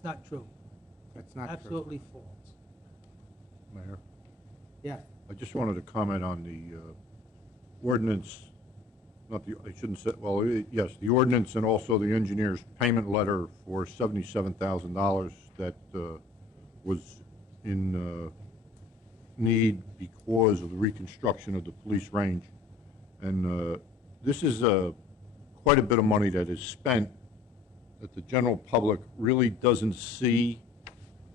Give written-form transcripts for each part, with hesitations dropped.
It's not true. That's not true. Absolutely false. Mayor, Yeah. I just wanted to comment on the ordinance, not the, I shouldn't say, well, yes, the ordinance and also the engineer's payment letter for $77,000 that was in need because of the reconstruction of the police range. And this is quite a bit of money that is spent that the general public really doesn't see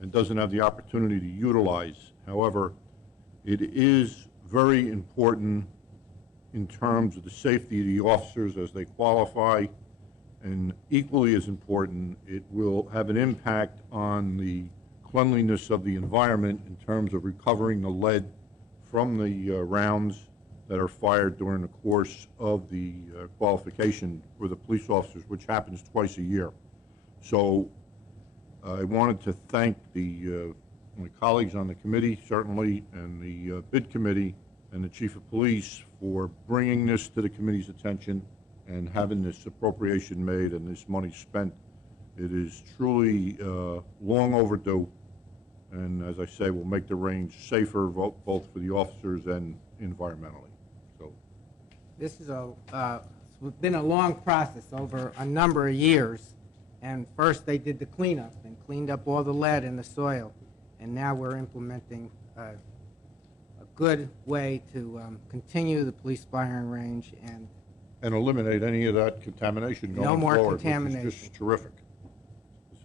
and doesn't have the opportunity to utilize. However, it is very important in terms of the safety of the officers as they qualify, and equally as important, it will have an impact on the cleanliness of the environment in terms of recovering the lead from the rounds that are fired during the course of the qualification for the police officers, which happens twice a year. So I wanted to thank my colleagues on the committee, certainly, and the bid committee and the chief of police for bringing this to the committee's attention and having this appropriation made and this money spent. It is truly long overdue, and as I say, will make the range safer both for the officers and environmentally. So This is it's been a long process over a number of years. And first they did the cleanup and cleaned up all the lead in the soil. And now we're implementing a good way to continue the police firing range and eliminate any of that contamination going no more forward, contamination. which is just terrific.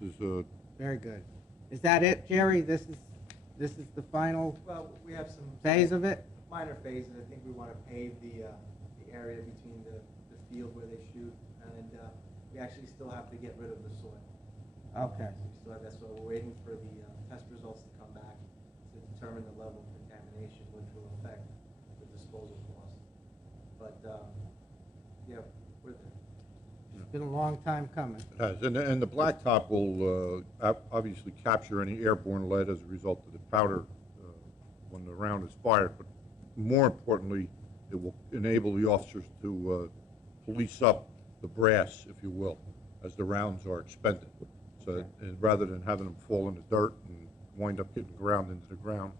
This is very good. Is that it, Jerry? This is the final Well, we have some phase of it? minor phases. I think we want to pave the area between the field where they shoot, and we actually still have to get rid of the soil. Okay. So we still have that soil. We're waiting for the test results to come back to determine the level of contamination, which will affect the disposal cost. But yeah, we're there. It's been a long time coming. It has, and the blacktop will obviously capture any airborne lead as a result of the powder when the round is fired, but more importantly, it will enable the officers to police up the brass, if you will, as the rounds are expended. So rather than having them fall in the dirt and wind up getting ground into the ground.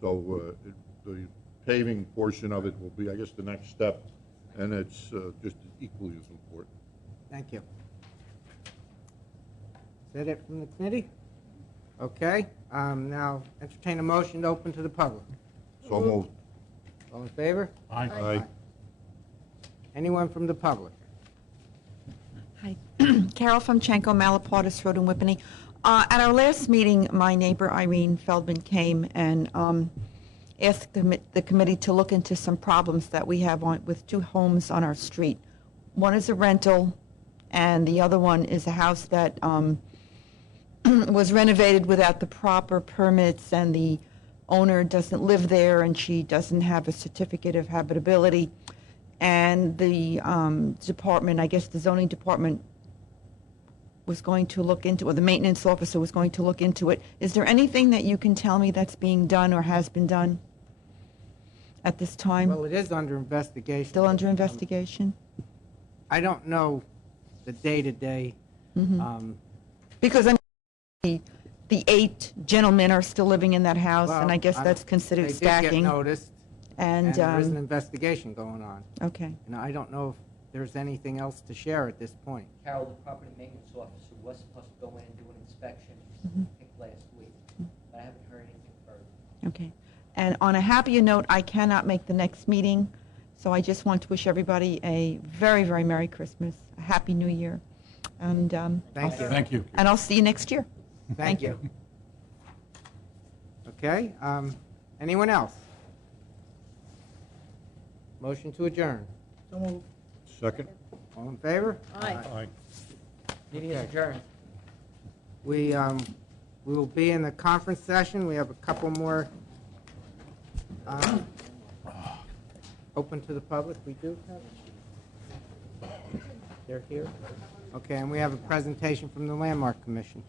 So the paving portion of it will be, I guess, the next step, and it's just equally as important. Thank you. Is that it from the committee? Okay. Now entertain a motion to open to the public. So moved. All in favor? Aye. Aye. Anyone from the public? Hi, Carol from Chanko, Malaportis Road in Whippany. At our last meeting, my neighbor Irene Feldman came and asked the committee to look into some problems that we have with two homes on our street. One is a rental, and the other one is a house that was renovated without the proper permits, and the owner doesn't live there, and she doesn't have a certificate of habitability. And the department, I guess the zoning department, was going to look into, or the maintenance officer was going to look into it. Is there anything that you can tell me that's being done or has been done at this time? Well, it is under investigation. Still under investigation? I don't know the day-to-day. Because I mean, the 8 gentlemen are still living in that house, and I guess Well, that's considered They stacking. did get noticed, And, and there's an investigation going on. okay. And I don't know if there's anything else to share at this point. Carol, the property maintenance officer, was supposed to go in and do an inspection, I think last week, but I haven't heard anything further. Okay. And on a happier note, I cannot make the next meeting, so I just want to wish everybody a very, very Merry Christmas, a Happy New Year, and Thank you. Thank you. and I'll see you next year. Thank you. Okay, anyone else? Motion to adjourn. Second? All in favor? Aye. Meeting is adjourned. We will be in the conference session. We have a couple more open to the public. We do have. They're here. Okay, and we have a presentation from the Landmark Commission.